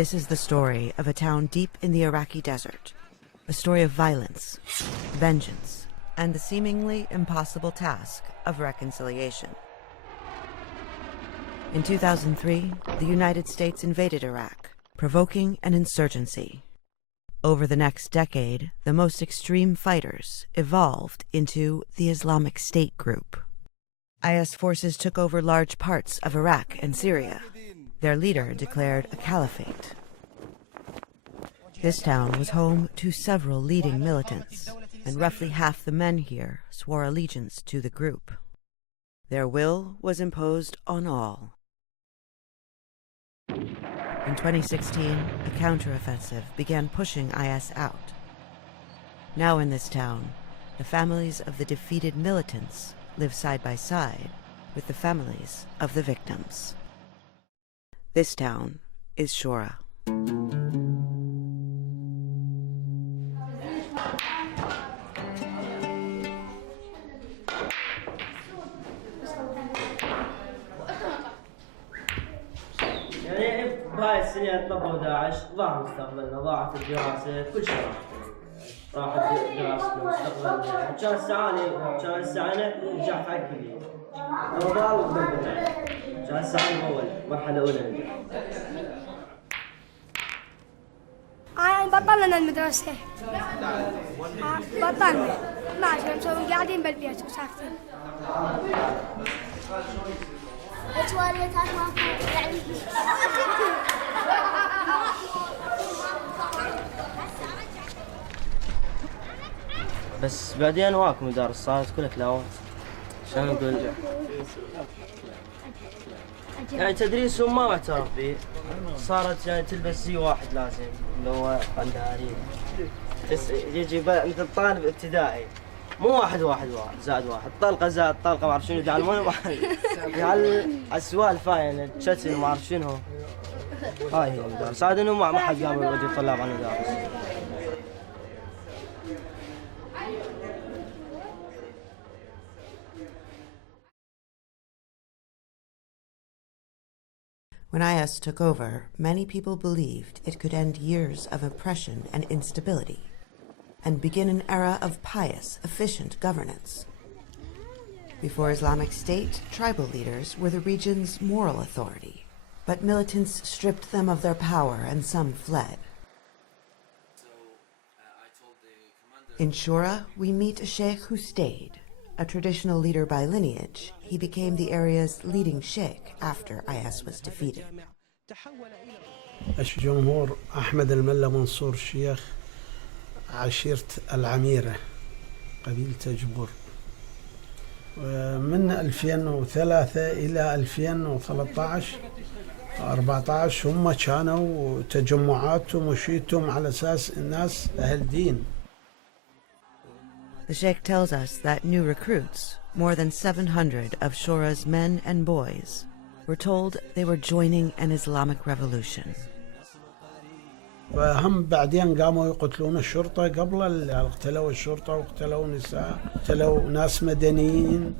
This is the story of a town deep in the Iraqi desert, a story of violence, vengeance, and the seemingly impossible task of reconciliation. In 2003, the United States invaded Iraq, provoking an insurgency. Over the next decade, the most extreme fighters evolved into the Islamic State group. IS forces took over large parts of Iraq and Syria. Their leader declared a caliphate. This town was home to several leading militants, and roughly half the men here swore allegiance to the group. Their will was imposed on all. In 2016, a counteroffensive began pushing IS out. Now in this town, the families of the defeated militants live side by side with the families of the victims. This town is Shoura. هاي السنين طبقوا داعش ضاع مستقبلنا ضاعت الدراسة كل شيء راحت دراستنا مستقبلنا كان السعانة نجح في الكلية رمضان وقبل كان السعانة أول مرحلة أولى نجح بطلنا المدرسة بطلنا ماشي مسوي قاعدين بالبيت وساكتين بس بعدين واكم مدارس صارت كلها تلاوات شلون نقول يعني تدريسهم ما معترف به صارت يعني تلبس زي واحد لازم اللي هو قندهاري يجي مثل طالب ابتدائي مو واحد زائد واحد طلقه زائد طلقه ما اعرف شنو يتعلمون على السوالف هاي يعني تشتل ما اعرف شنو هاي هي المدارس هذا انه ما حد قام يودي الطلاب على المدارس. When IS took over, many people believed it could end years of oppression and instability and begin an era of pious, efficient governance. Before Islamic State, tribal leaders were the region's moral authority, but militants stripped them of their power and some fled. In Shoura, we a sheikh who stayed. A traditional leader by lineage, he became the area's leading sheikh after IS was defeated. الجمهور أحمد الملا منصور الشيخ عشيرة العميرة قبيلة جبور من 2003 إلى 2013 14 هم كانوا تجمعاتهم وشيتهم على أساس الناس أهل دين. The sheikh tells us that new recruits, more than 700 of Shoura's men and boys, were told they were joining an Islamic revolution. فهم بعدين قاموا يقتلون الشرطة قبل اقتلوا الشرطة واقتلوا نساء اقتلوا ناس مدنيين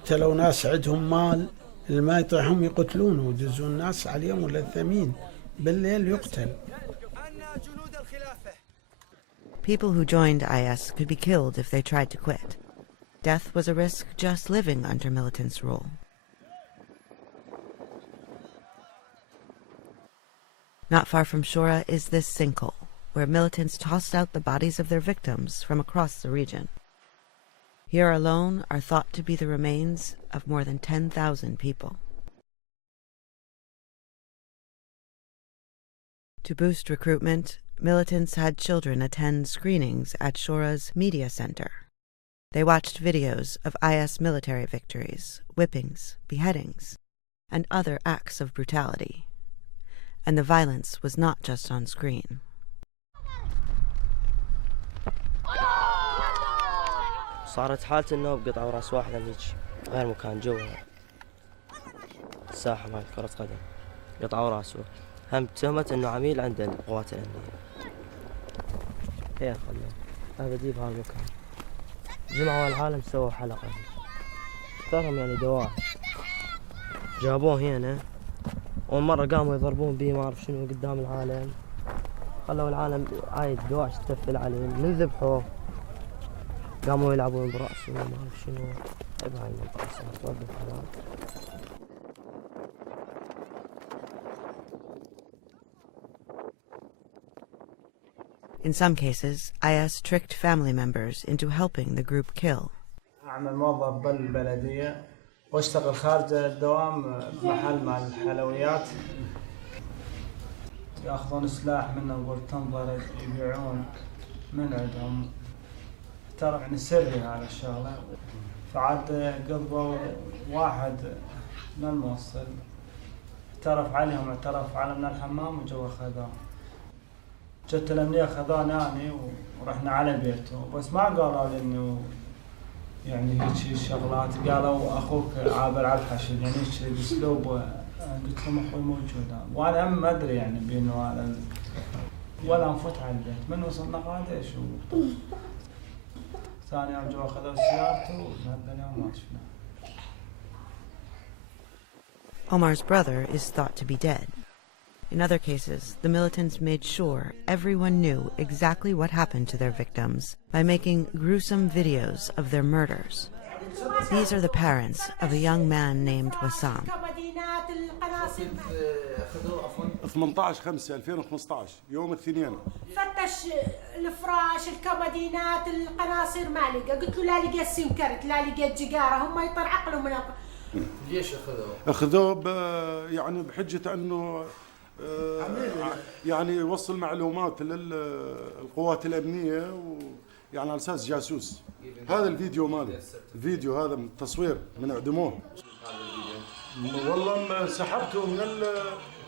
اقتلوا ناس عندهم مال اللي يطيحهم يقتلونه ويدزون الناس عليهم ولا الثمين بالليل يقتل. People who joined IS could be killed if they tried to quit. Death was a risk just living under militants' rule. Not far from Shoura is this sinkhole, where militants tossed out the bodies of their victims from across the region. Here alone are thought to be the remains of more than 10,000 people. To boost recruitment, militants had children attend screenings at Shoura's media center. They watched videos of IS military victories, whippings, beheadings, and other acts of brutality. And the violence was not just on screen. صارت حالة النوب قطعوا راس واحد من غير مكان جوا الساحة مال كرة قدم قطعوا راسه هم تهمة انه عميل عند القوات الامنية. هي خلوه هذا جيب هالمكان جمعوا العالم سووا حلقة اختارهم يعني دواء جابوه هنا ومرة قاموا يضربون بيه ما أعرف شنو قدام العالم، خلوا العالم عايد دواعش تتفل عليه من ذبحوه، قاموا يلعبون برأسه وما أعرف شنو. عيب هاي المنطقة صارت وقف هذا. In some cases, IS tricked family members into helping the group kill. أعمل موظف بالبلدية واشتغل خارج الدوام بمحل مع الحلويات، ياخذون سلاح منا وبالتنظر يبيعون من عندهم، ترى يعني سري هذا الشغله. فعاد قضوا واحد من الموصل اعترف عليهم، اعترف على من الحمام وجوا خذوه. جت الأمنية خذوني أنا ورحنا على بيته، بس ما قالوا لي إنه يعني هيك شغلات، قالوا أخوك عابر على الحشد، يعني هيك بأسلوب. قلت لهم أخوي موجود، وأنا ما أدري يعني بأنه هذا، ولا نفوت على البيت. من وصلنا قادش ثاني يوم جوا خذوا سيارته وهذا اليوم ما شفناه. Omar's brother is thought to be dead. In other cases, the militants made sure everyone knew exactly what happened to their victims by making gruesome videos of their murders. These are the parents of a young man named Wassam. 18/5/2015 يوم الاثنين فتش الفراش الكمدينات القناصر ما لقى، قلت له لا لقى السيم كرت لا لقى الجقاره، هم يطر عقله من ليش اخذوه يعني بحجه انه يعني يوصل معلومات للقوات الامنيه ويعني على اساس جاسوس. هذا الفيديو ماله، الفيديو هذا من التصوير من اعدموه. والله سحبته من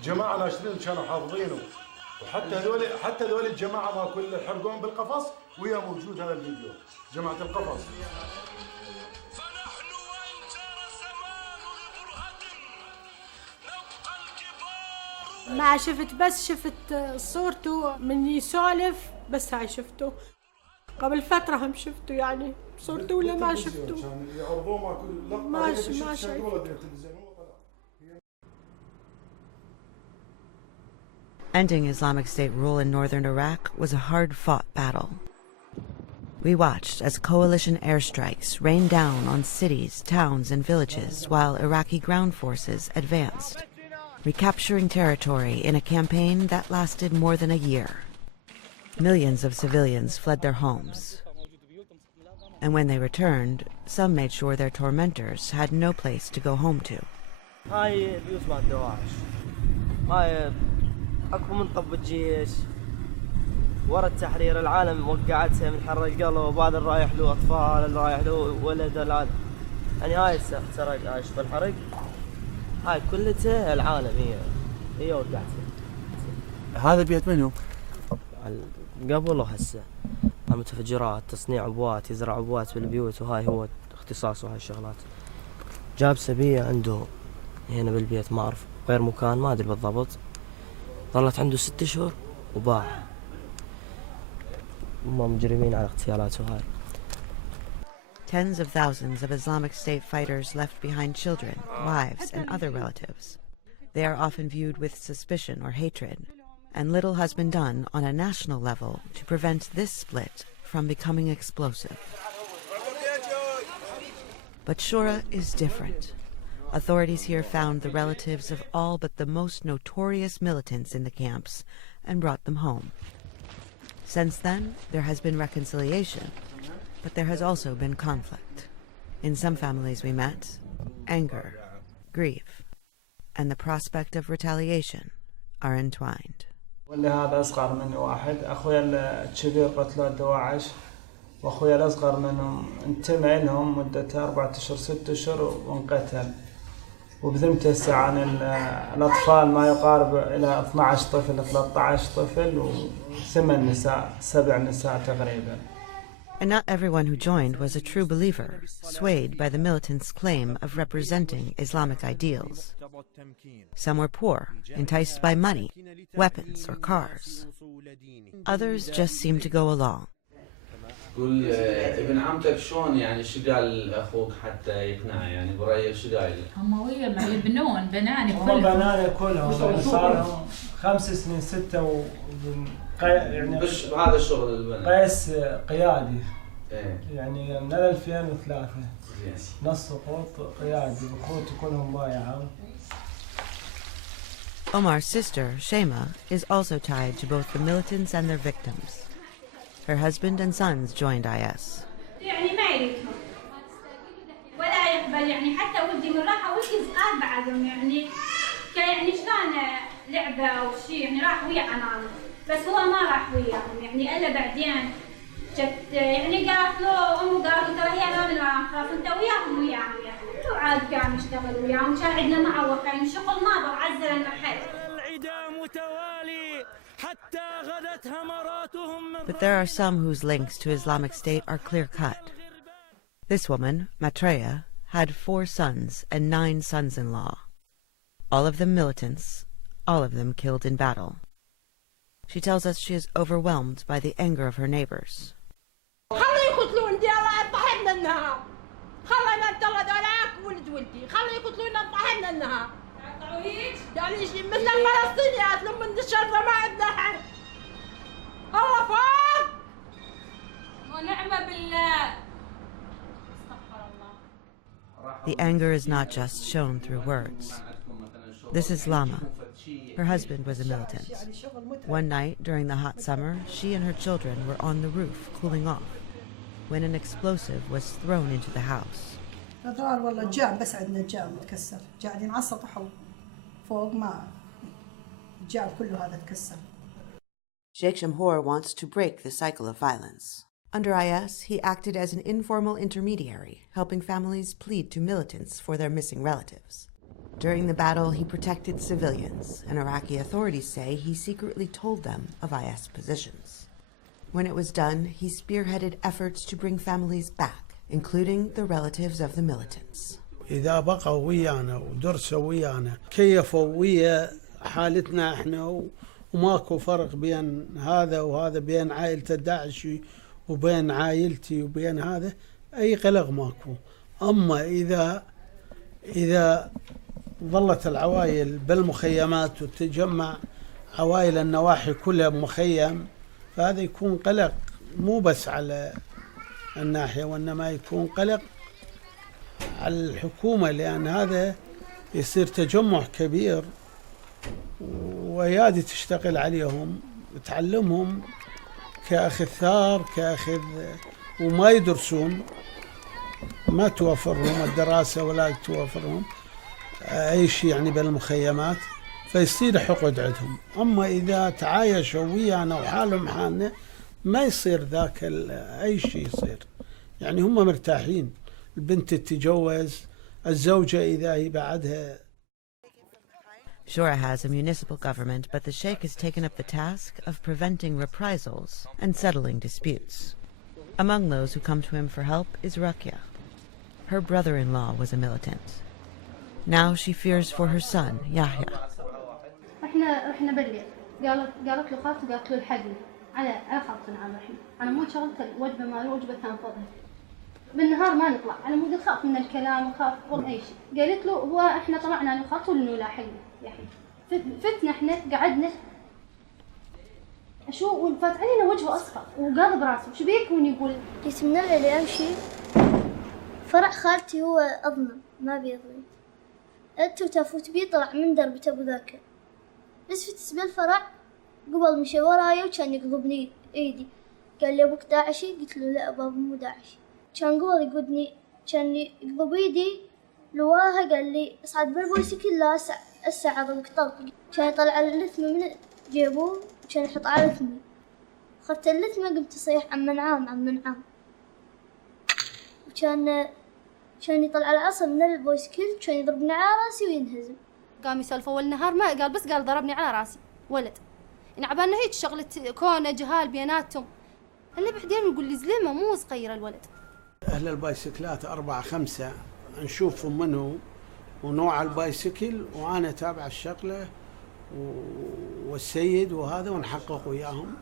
الجماعه ناشرين كانوا حافظينه، وحتى هذول الجماعه ما كل حرقون بالقفص ويا موجود هذا الفيديو جماعه القفص. ما شفت، بس شفت صورته من يسولف، بس هاي شفته. قبل فترة هم شفته، يعني صورته ولا ما شفته؟ ما شفته. Ending Islamic State rule in northern Iraq was a hard-fought battle. We watched as coalition airstrikes rained down on cities, towns, and villages while Iraqi ground forces advanced, recapturing territory in a campaign that lasted more than a year. Millions of civilians fled their homes. And when they returned, some made sure their tormentors had no place to go home to. هاي بيوت مع الدواعش، هاي اكو منطقة بالجيش ورا التحرير، العالم وقعتها من حر القلب، وبعد رايح له اطفال، اللي رايح له ولد، يعني هاي السرق عايش في الحرق، هاي كلها العالم هي وقعتها. هذا البيت منو؟ قبل وهسه متفجرات، تصنيع عبوات، يزرع عبوات بالبيوت، وهاي هو اختصاصه هاي الشغلات. جاب سبية عنده هنا بالبيت، ما اعرف غير مكان ما ادري بالضبط، ظلت عنده 6 أشهر وباع. هم مجرمين على اغتيالاته هاي. Tens of thousands of Islamic State fighters left behind children, wives, and other relatives. They are often viewed with suspicion or hatred, and little has been done on a national level to prevent this split from becoming explosive. But Shoura is different. Authorities here found the relatives of all but the most notorious militants in the camps and brought them home. Since then, there has been reconciliation, but there has also been conflict. In some families we met, anger, grief, and the prospect of retaliation are entwined. واللي هذا أصغر مني واحد، أخويا الكبير قتلوه الدواعش، وأخويا الأصغر منهم انتمى لهم مدة 4 أشهر 6 أشهر وانقتل. وبذمته هسه عن الأطفال ما يقارب إلى 12 طفل 13 طفل و8 نساء 7 نساء تقريبا. And not everyone who joined was a true believer, swayed by the militants' claim of representing Islamic ideals. Some were poor, enticed by money, weapons, or cars. Others just seemed to go along. تقول ابن عمتك شلون يعني شو قال اخوك حتى يقنع يعني برأيك شو قايل؟ هم ويا ما يبنون بناني هم كلهم. بناني كلهم صار لهم 5 سنين 6 يعني بش بهذا الشغل البنات. قيس قيادي. ايه يعني من 2003 زين. نص سقوط قيادي اخوتي كلهم بايعه. Omar's sister, Shema, is also tied to both the militants and their victims. Her husband and sons joined IS. يعني ما يريدهم ولا يقبل، يعني حتى ولدي من راحة ولدي صغار بعدهم، يعني يعني شلون لعبة أو شيء، يعني راح ويا عمامه بس هو ما راح وياهم، يعني إلا بعدين جت يعني قالت له أمه قالت ترى هي ما من وراهم خلاص أنت وياهم يعني وعاد قام يشتغل وياهم، كان عندنا معه وكان شغل ما بعزل المحل. But there are some whose links to Islamic State are clear-cut. This woman, Matreya, had 4 sons and 9 sons-in-law. All of them militants, all of them killed in battle. She tells us she is overwhelmed by the anger of her neighbors. يعني مثل الفلسطينيات لما انتشرنا ما عندنا حد. الله فوق ونعم بالله. استغفر الله. The anger is not just shown through words. This is Lama. Her husband was a militant. One night during the hot summer, she and her children were on the roof cooling off when an explosive was thrown into the house. والله جام بس عندنا جام متكسر قاعدين على السطح فوق ما الجام كله هذا تكسر. Sheikh Shamhor wants to break the cycle of violence. Under IS, he acted as an informal intermediary, helping families plead to militants for their missing relatives. During the battle, he protected civilians, and Iraqi authorities say he secretly told them of IS positions. When it was done, he spearheaded efforts to bring families back, including the relatives of the militants. إذا بقوا ويانا ودرسوا ويانا كيفوا ويا حالتنا احنا وماكو فرق بين هذا وهذا، بين عائلة الداعشي وبين عائلتي وبين هذا أي قلق ماكو. أما إذا ظلت العوائل بالمخيمات وتجمع عوائل النواحي كلها مخيم، فهذا يكون قلق مو بس على الناحية وإنما يكون قلق على الحكومة، لأن هذا يصير تجمع كبير ويادي تشتغل عليهم وتعلمهم كأخذ ثار كأخذ وما يدرسون، ما توفرهم الدراسة ولا توفرهم أي شيء يعني بالمخيمات، فيصير حقد عندهم. أما إذا تعايشوا ويانا وحالهم حالنا ما يصير ذاك أي شيء يصير، يعني هم مرتاحين. البنت تتجوز، الزوجة إذا هي بعدها. Shoura has a municipal government, but the sheikh has taken up the task of preventing reprisals and settling disputes. Among those who come to him for help is Rakia. Her brother-in-law was a militant. Now she fears for her son, Yahya. احنا بالليل قالت له خالته قالت له الحقني على خالتنا على الرحيم، انا مو شغلت الوجبه مالي وجبه ثاني فضل بالنهار ما نطلع، انا مو خاف من الكلام وخاف من اي شيء. قالت له هو احنا طلعنا انا وخالته انه لاحقنا يحيى فتنا احنا قعدنا شو وفات علينا وجهه اصفر وقاض براسه وش بيكون يقول جيت من الليل امشي فرع خالتي هو اضمن ما بيضمن انتو تفوت بيه طلع من دربة ابو ذاك بس فتت بالفرع قبل مشي ورايا وكان يقلبني ايدي قال لي ابوك داعشي؟ قلت له لا بابا مو داعشي. كان قبل يقودني كان يقلب ايدي لواها قال لي اصعد بالبويسكل لا اسعد ابوك طلق. كان يطلع اللثمه من جيبه كان يحط على لثمي اخذت اللثمه قمت اصيح عم منعام عم منعام. وكان يطلع العصا من البويسكل كان يضربني على راسي وينهزم. قام يسولف اول نهار ما قال بس قال ضربني على راسي ولد يعني عبالنا هيك شغله كونه جهال بيناتهم. هلا بعدين يقول لي زلمه مو صغير الولد. اهل البايسكلات 4 5 نشوفهم منه ونوع البايسكل وانا تابع الشغله والسيد وهذا ونحقق وياهم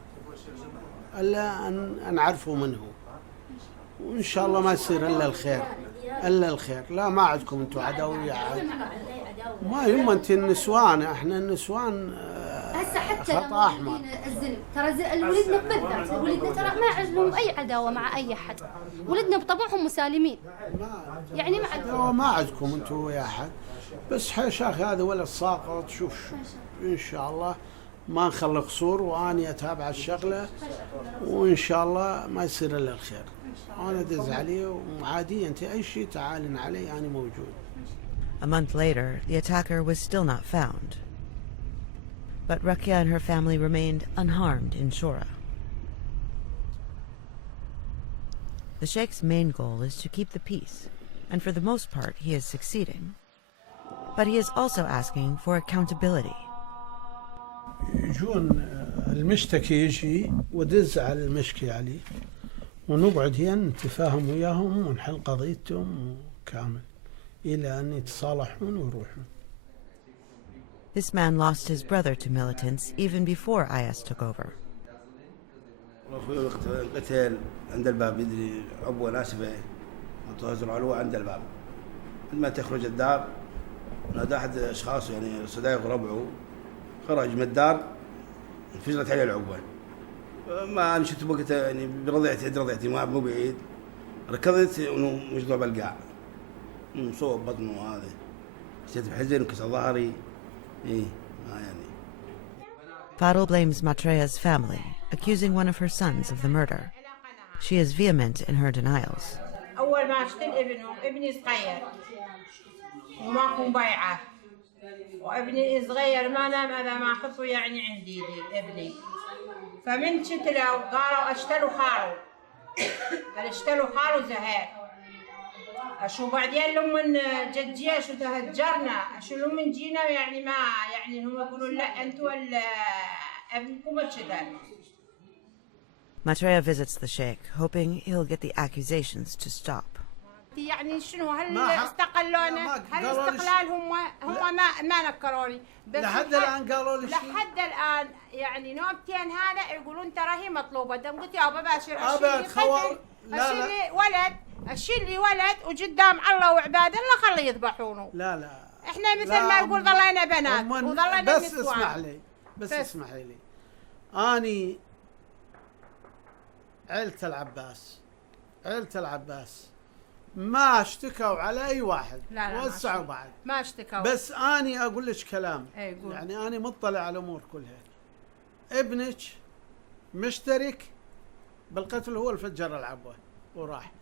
الا ان نعرفه منه وإن شاء الله ما يصير إلا الخير، إلا الخير. لا ما عندكم أنتم عدوية عاد، ما يهمنا أنت النسوان، إحنا النسوان هسه حتى خط أحمر. الزلم ترى ولدنا بالذات، ولدنا ترى ما عندهم أي عداوة مع أي حد، ولدنا بطبعهم مسالمين، يعني ما عندهم. ما عندكم أنتم ويا أحد، بس حاشاك هذا ولد ساقط. شوف إن شاء الله ما نخلي قصور، وأني أتابع الشغلة وإن شاء الله ما يصير إلا الخير. أنا دز عليه وعادي، أنت أي شيء تعالن علي أنا موجود. A month later, the attacker was still not found. But Rakia and her family remained unharmed in Shoura. The Sheikh's main goal is to keep the peace, and for the most part he is succeeding. But he is also asking for accountability. يجون المشتكي يجي ودز على المشكي عليه، ونقعد هنا نتفاهم وياهم ونحل قضيتهم كامل إلى أن يتصالحون ويروحون. This man lost his brother to militants even before IS took over. أخوي قتل عند الباب، يدري أبوه ناسبه متوهز العلوة عند الباب. لما تخرج الدار نادى أحد أشخاص يعني صدايق ربعه، خرج من الدار انفجرت عليه العبوة. ما أنا شفت وقت يعني رضيعتي ما مو بعيد، ركضت إنه مجدوع بالقاع، مصوب بطنه هذا، حسيت بحزن وكسر ظهري. إيه ما يعني. Fadl blames Matreya's family, accusing one of her sons of the murder. She is vehement in her denials. أول ما أشتل ابني صغير وماكو بيعة، وابني صغير ما نام إذا ما أحطه يعني عندي ابني. فمن شتلوا قالوا اشتلوا خالو، اشتلوا خالو زهير. شو بعدين لما جت جيش وتهجرنا، شو لما جينا يعني ما يعني هم يقولوا لا انتوا ابنكم اشتل. Matreya visits the sheikh, hoping he'll get the accusations to stop. يعني شنو هل استقلونا؟ هل استقلال هم ما نكروني، بس لحد الآن قالوا لي شيء. لحد الآن يعني نوبتين هذا يقولون ترى هي مطلوبة. دم قلت يا بابا اشيل لي ولد، اشيل لي ولد وقدام الله وعباد الله خليه يذبحونه. لا احنا مثل ما يقول ظلينا بنات وظلينا بس نسوان. اسمح لي، بس اسمحي لي، اني عيلة العباس ما اشتكوا على اي واحد، وسعوا بعد ما اشتكوا، بس اني اقول لك كلام يعني اني مطلع على الامور كلها. ابنك مشترك بالقتل، هو الفجر العبوه وراح،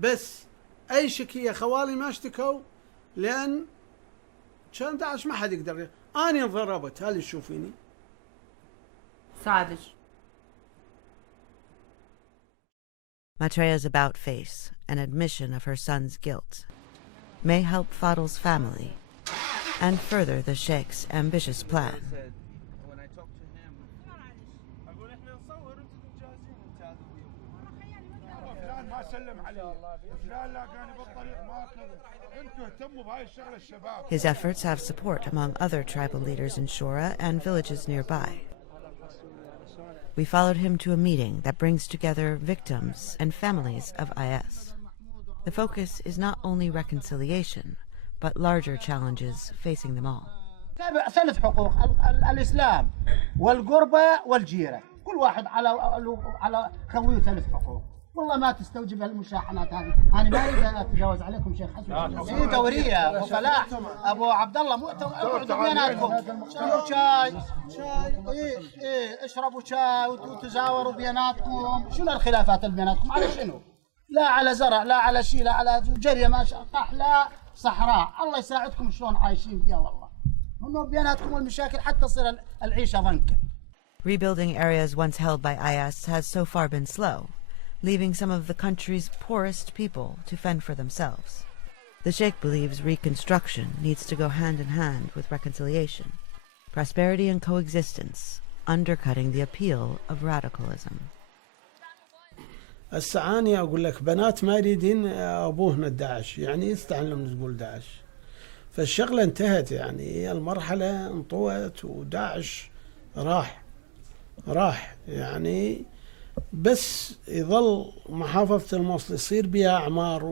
بس اي شكيه خوالي ما اشتكوا لان كان داعش ما حد يقدر. اني انضربت، هل تشوفيني صادق. Matreya's about face, an admission of her son's guilt, may help Fadl's family and further the sheikh's ambitious plan. His efforts have support among other tribal leaders in Shoura and villages nearby. We followed him to a meeting that brings together victims and families of IS. The focus is not only reconciliation, but larger challenges facing them all. ثلاث حقوق: الإسلام والقربة والجيرة، كل واحد على خويه ثلاث حقوق. والله ما تستوجب المشاحنات هذه. أنا ما أريد أتجاوز عليكم شيخ حسن. هي دورية أبو فلاح، أبو عبد الله، مو اقعدوا بيناتكم، اشربوا شاي، إيه اشربوا شاي وتزاوروا بيناتكم. شنو الخلافات اللي بيناتكم؟ على شنو؟ لا على زرع، لا على شيء، لا على جرية ماشي لا صحراء. الله يساعدكم شلون عايشين فيها. والله هم بيناتكم والمشاكل حتى تصير العيشة ضنكة. Rebuilding areas once held by IS has so far been slow, leaving some of the country's poorest people to fend for themselves. The Sheikh believes reconstruction needs to go hand in hand with reconciliation, prosperity and coexistence, undercutting the appeal of radicalism. السعاني أقول لك بنات ما يريدين أبوهن الداعش، يعني يستعلم تقول داعش، فالشغلة انتهت. يعني المرحلة انطوت وداعش راح يعني بس يظل محافظة الموصل يصير بها أعمار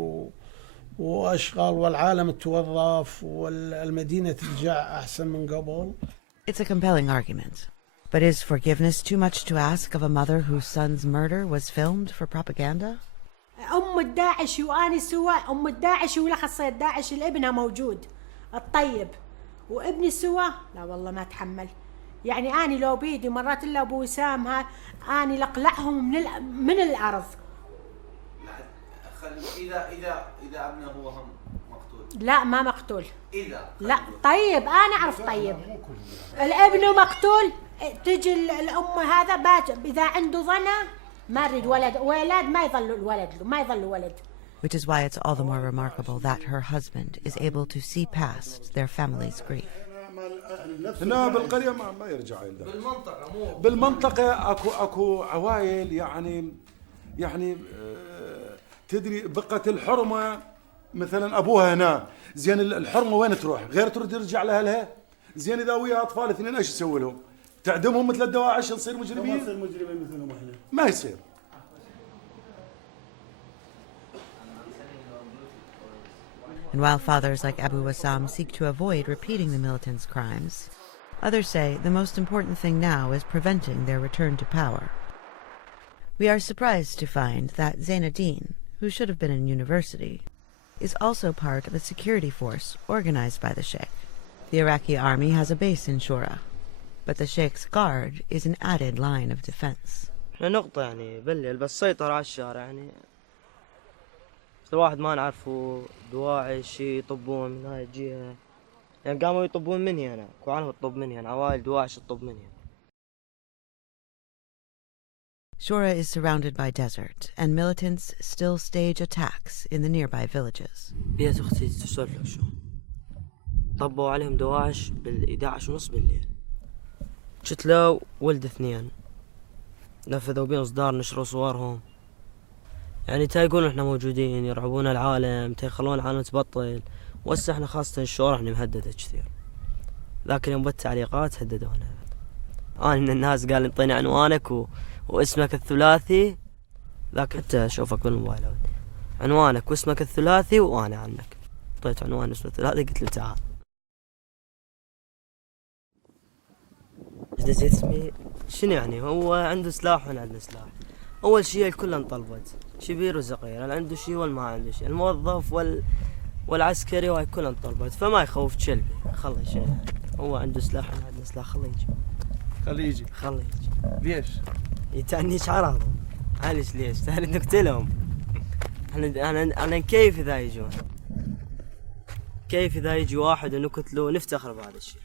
وأشغال والعالم توظف والمدينة ترجع أحسن من قبل. It's a compelling argument. But is forgiveness too much to ask of a mother whose son's murder was filmed for propaganda? أم الداعش وأنا سوا، أم الداعش ولا خصيت داعش الابنها موجود الطيب، وابني سوا لا والله ما أتحمل. يعني أنا لو بيدي مرات إلا أبو وسام أنا لقلعهم من الأرض. إذا ابنه هو هم مقتول. لا ما مقتول. إذا لا طيب أنا أعرف طيب. الابن مقتول تجي الأم هذا إذا عنده ظنة ما يريد ولد ما يظل ولد. Which is why it's all the more remarkable that her husband is able to see past their family's grief. هنا بالقرية ما يرجع يلدغ. بالمنطقة اكو عوائل يعني تدري بقت الحرمة مثلا ابوها هنا، زين الحرمة وين تروح؟ غير ترد ترجع لها. زين اذا ويا اطفال اثنين ايش تسوي لهم؟ تعدمهم مثل الدواعش نصير مجرمين؟ ما نصير مجرمين مثلهم احنا. ما يصير. And while fathers like Abu Wassam seek to avoid repeating the militants' crimes, others say the most important thing now is preventing their return to power. We are surprised to find that Zainuddin, who should have been in university, is also part of a security force organized by the Sheikh. The Iraqi army has a base in Shoura, but the Sheikh's guard is an added line of defense. نقطة يعني بالليل بس سيطر على الشارع يعني الواحد ما نعرفه دواعش يطبون من هاي الجهة يعني قاموا يطبون من هنا كوعانهم تطب من هنا عوائل دواعش تطب من هنا. Shoura is surrounded by desert, and militants still stage attacks in the nearby villages. بيت أختي تسولف لك شو طبوا عليهم دواعش بال11:30 بالليل. قتلوا ولد 2 نفذوا بين إصدار نشروا صورهم يعني تا يقولون احنا موجودين يرعبون العالم تا يخلون العالم تبطل. وهسه احنا خاصة الشورى احنا مهددة كثير. ذاك اليوم بالتعليقات هددونا. انا من الناس قال انطيني عنوانك واسمك الثلاثي. ذاك حتى اشوفك بالموبايل عنوانك واسمك الثلاثي وانا عنك. اعطيت عنوان اسمه الثلاثي قلت له تعال. جديد اسمي شنو يعني هو عنده سلاح وانا عندنا سلاح. اول شيء الكل انطلبت شبير وزقير اللي عنده شيء واللي ما عنده شيء الموظف والعسكري وهاي كلها انطلبت فما يخوف شلبي خلي شنو هو عنده سلاح وانا عندنا سلاح خلي يجي ليش يتعنيش عرضهم معليش ليش تهل نقتلهم انا كيف اذا يجون كيف اذا يجي واحد ونقتله نفتخر بهذا الشيء.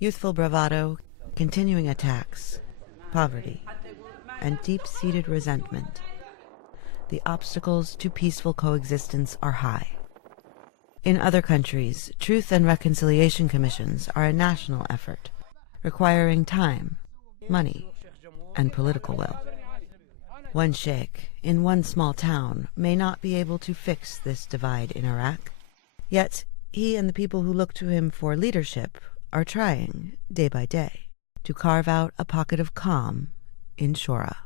Youthful bravado, continuing attacks, poverty, and deep-seated resentment. The obstacles to peaceful coexistence are high. In other countries, truth and reconciliation commissions are a national effort, requiring time, money, and political will. One sheikh in one small town may not be able to fix this divide in Iraq, yet he and the people who look to him for leadership are trying, day by day, to carve out a pocket of calm in Shoura.